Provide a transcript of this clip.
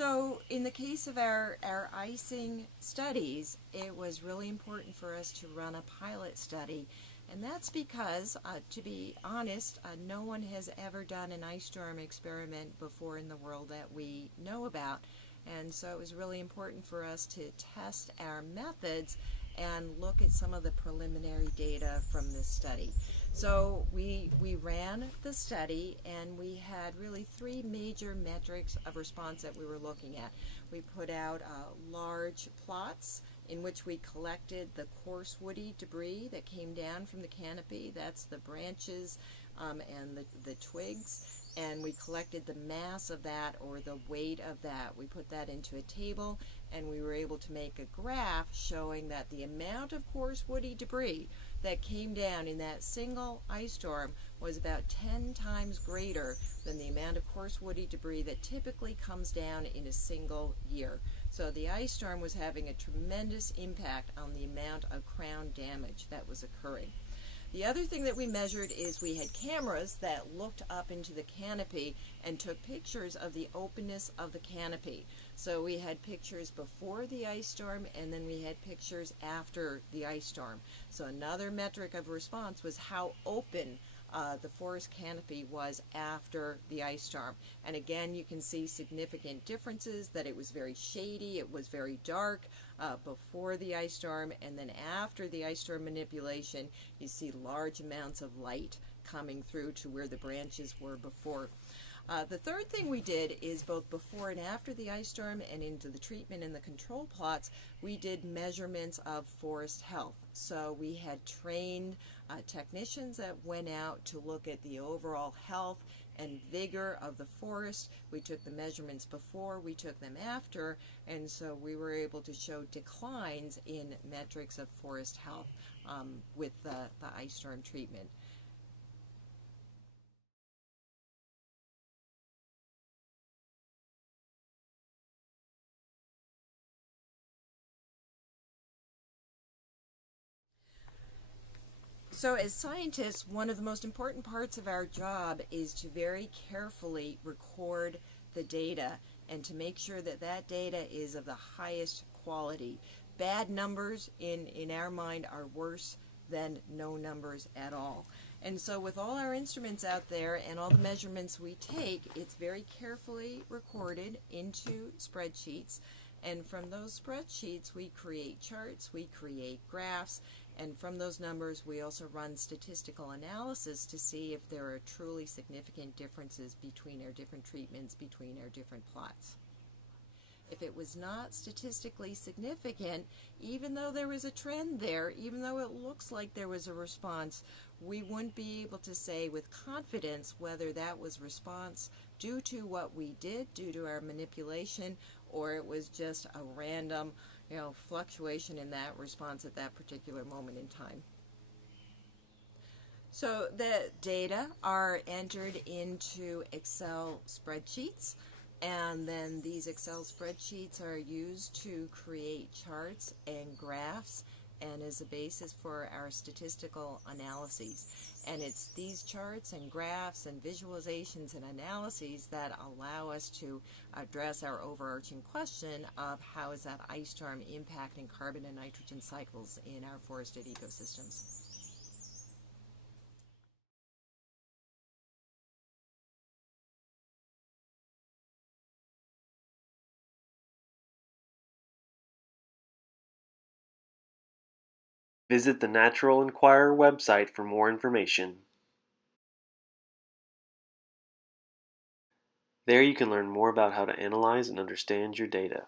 So in the case of our icing studies, it was really important for us to run a pilot study. And that's because, to be honest, no one has ever done an ice storm experiment before in the world that we know about. And so it was really important for us to test our methods and look at some of the preliminary data from this study. So we ran the study, and we had really three major metrics of response that we were looking at. We put out large plots in which we collected the coarse woody debris that came down from the canopy. That's the branches and the twigs. And we collected the mass of that, or the weight of that. We put that into a table, and we were able to make a graph showing that the amount of coarse woody debris that came down in that single ice storm was about 10 times greater than the amount of coarse woody debris that typically comes down in a single year. So the ice storm was having a tremendous impact on the amount of crown damage that was occurring. The other thing that we measured is we had cameras that looked up into the canopy and took pictures of the openness of the canopy. So we had pictures before the ice storm, and then we had pictures after the ice storm. So another metric of response was how open the forest canopy was after the ice storm. And again, you can see significant differences, that it was very shady, it was very dark before the ice storm, and then after the ice storm manipulation, you see large amounts of light coming through to where the branches were before. The third thing we did is, both before and after the ice storm and into the treatment and the control plots, we did measurements of forest health. So we had trained technicians that went out to look at the overall health and vigor of the forest. We took the measurements before, we took them after, and so we were able to show declines in metrics of forest health with the ice storm treatment. So as scientists, one of the most important parts of our job is to very carefully record the data and to make sure that that data is of the highest quality. Bad numbers in our mind are worse than no numbers at all. And so with all our instruments out there and all the measurements we take, it's very carefully recorded into spreadsheets. And from those spreadsheets, we create charts, we create graphs, and from those numbers, we also run statistical analysis to see if there are truly significant differences between our different treatments, between our different plots. If it was not statistically significant, even though there was a trend there, even though it looks like there was a response, we wouldn't be able to say with confidence whether that was response due to what we did, due to our manipulation, or it was just a random, fluctuation in that response at that particular moment in time. So the data are entered into Excel spreadsheets, and then these Excel spreadsheets are used to create charts and graphs and as a basis for our statistical analyses. And it's these charts and graphs and visualizations and analyses that allow us to address our overarching question of how is that ice storm impacting carbon and nitrogen cycles in our forested ecosystems. Visit the Natural Enquirer website for more information. There you can learn more about how to analyze and understand your data.